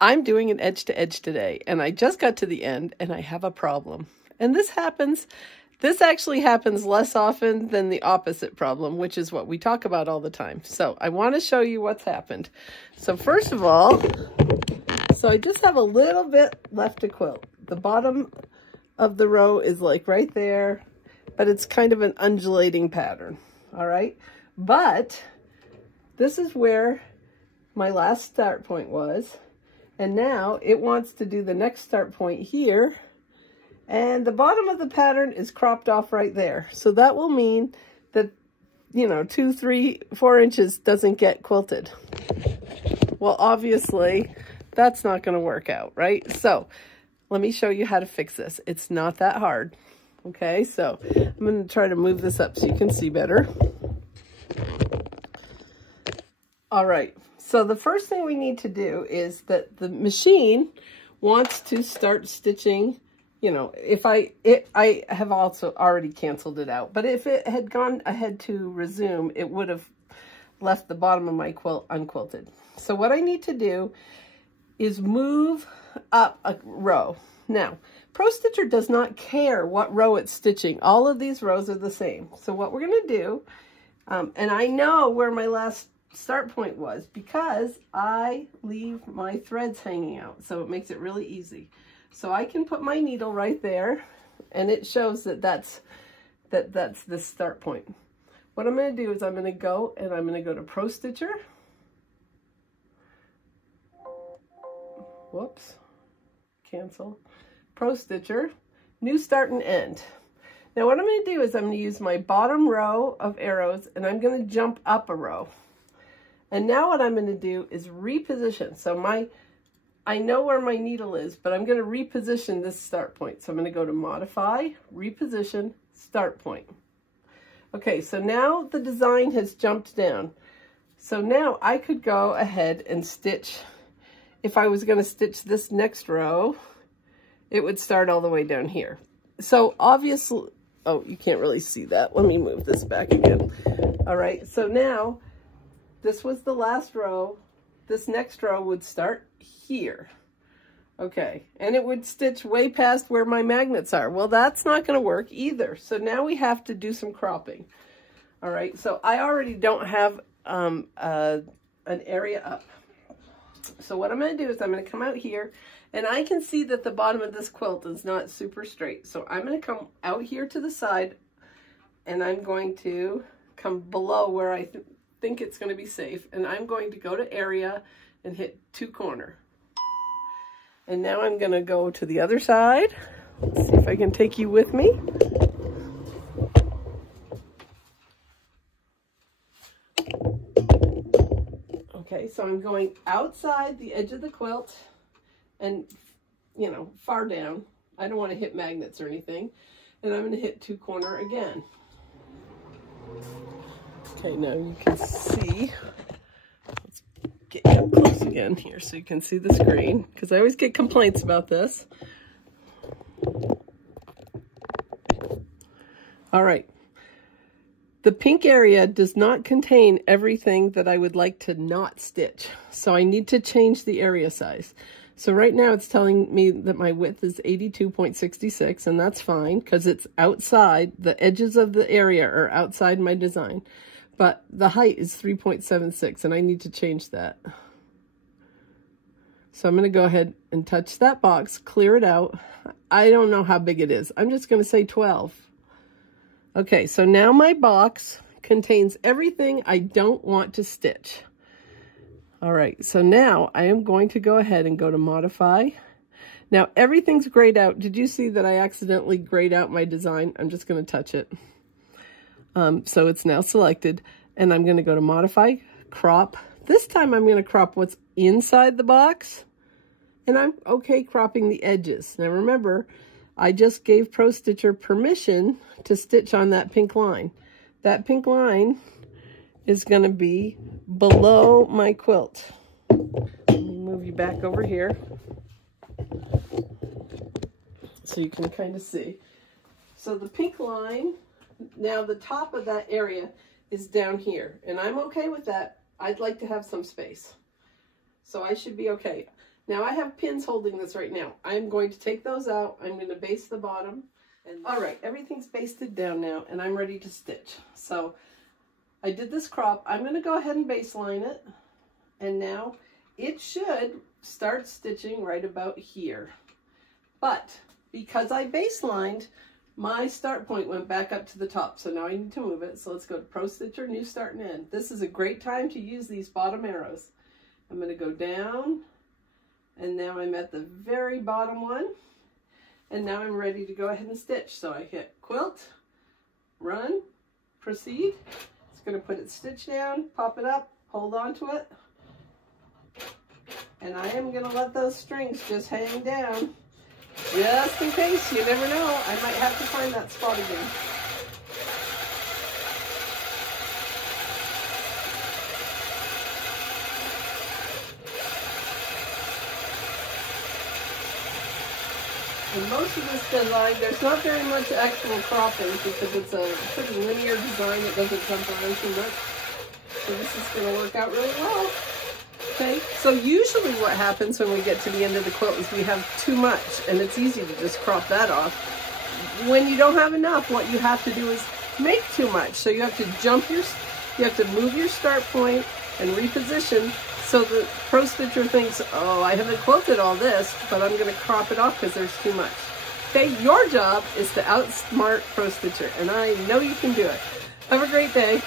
I'm doing an edge to edge today, and I just got to the end and I have a problem. And this actually happens less often than the opposite problem, which is what we talk about all the time. So I want to show you what's happened. So first of all, so I just have a little bit left to quilt. The bottom of the row is like right there, but it's kind of an undulating pattern. All right. But this is where my last start point was. And now it wants to do the next start point here. And the bottom of the pattern is cropped off right there. So that will mean that, 2, 3, 4 inches doesn't get quilted. Well, obviously, that's not going to work out, right? So let me show you how to fix this. It's not that hard. Okay, so I'm going to try to move this up so you can see better. All right, so the first thing we need to do is that the machine wants to start stitching. If I have also already canceled it out, but if it had gone ahead to resume, it would have left the bottom of my quilt unquilted. So what I need to do is move up a row. Now, Pro Stitcher does not care what row it's stitching. All of these rows are the same. So what we're going to do, and I know where my last start point was because I leave my threads hanging out, so it makes it really easy. So I can put my needle right there, and it shows that that's the start point. What I'm going to do is I'm going to go to Pro Stitcher. Whoops. Cancel. Pro Stitcher. New start and end. Now what I'm going to do is I'm going to use my bottom row of arrows, and I'm going to jump up a row. And now what I'm going to do is reposition. So I know where my needle is, but I'm going to reposition this start point. So I'm going to go to Modify, Reposition, Start Point. Okay, so now the design has jumped down. So now I could go ahead and stitch. If I was going to stitch this next row, it would start all the way down here. So obviously, oh, you can't really see that. Let me move this back again. All right, so now this was the last row. This next row would start here. Okay, and it would stitch way past where my magnets are. Well, that's not going to work either. So now we have to do some cropping. All right, so I already don't have an area up. So what I'm going to do is I'm going to come out here, and I can see that the bottom of this quilt is not super straight. So I'm going to come out here to the side, and I'm going to come below where I think it's going to be safe, and I'm going to go to area and hit 2 corner. And now I'm going to go to the other side. Let's see if I can take you with me. Okay, so I'm going outside the edge of the quilt and, far down. I don't want to hit magnets or anything. And I'm going to hit 2 corner again. Okay, now you can see. Let's get you up close again here so you can see the screen, because I always get complaints about this. All right. The pink area does not contain everything that I would like to not stitch. So I need to change the area size. So right now it's telling me that my width is 82.66, and that's fine because it's outside. The edges of the area are outside my design. But the height is 3.76, and I need to change that. So I'm going to go ahead and touch that box, clear it out. I don't know how big it is. I'm just going to say 12. Okay, so now my box contains everything I don't want to stitch. All right, so now I am going to go ahead and go to Modify. Now everything's grayed out. Did you see that I accidentally grayed out my design? I'm just going to touch it. So it's now selected, and I'm going to go to Modify, Crop. This time I'm going to crop what's inside the box, and I'm okay cropping the edges. Now remember, I just gave Pro Stitcher permission to stitch on that pink line. That pink line is going to be below my quilt. Let me move you back over here so you can kind of see. So the pink line, now the top of that area is down here, and I'm okay with that. I'd like to have some space. So I should be okay. Now I have pins holding this right now. I'm going to take those out. I'm going to baste the bottom. And all right, everything's basted down now and I'm ready to stitch. So I did this crop. I'm going to go ahead and baseline it. And now it should start stitching right about here. But because I baselined, my start point went back up to the top. So now I need to move it. So let's go to Pro Stitcher, New Start and End. This is a great time to use these bottom arrows. I'm going to go down. And now I'm at the very bottom one. And now I'm ready to go ahead and stitch. So I hit Quilt, Run, Proceed. It's going to put its stitch down, pop it up, hold on to it. And I am going to let those strings just hang down. Just in case, you never know. I might have to find that spot again. And most of this design, there's not very much actual cropping because it's a pretty linear design that doesn't jump around too much. So this is going to work out really well. Okay, so usually what happens when we get to the end of the quilt is we have too much, and it's easy to just crop that off. When you don't have enough, what you have to do is make too much. So you have to move your start point and reposition. So the Pro Stitcher thinks, oh, I haven't quilted all this, but I'm going to crop it off because there's too much. Okay, your job is to outsmart Pro Stitcher, and I know you can do it. Have a great day.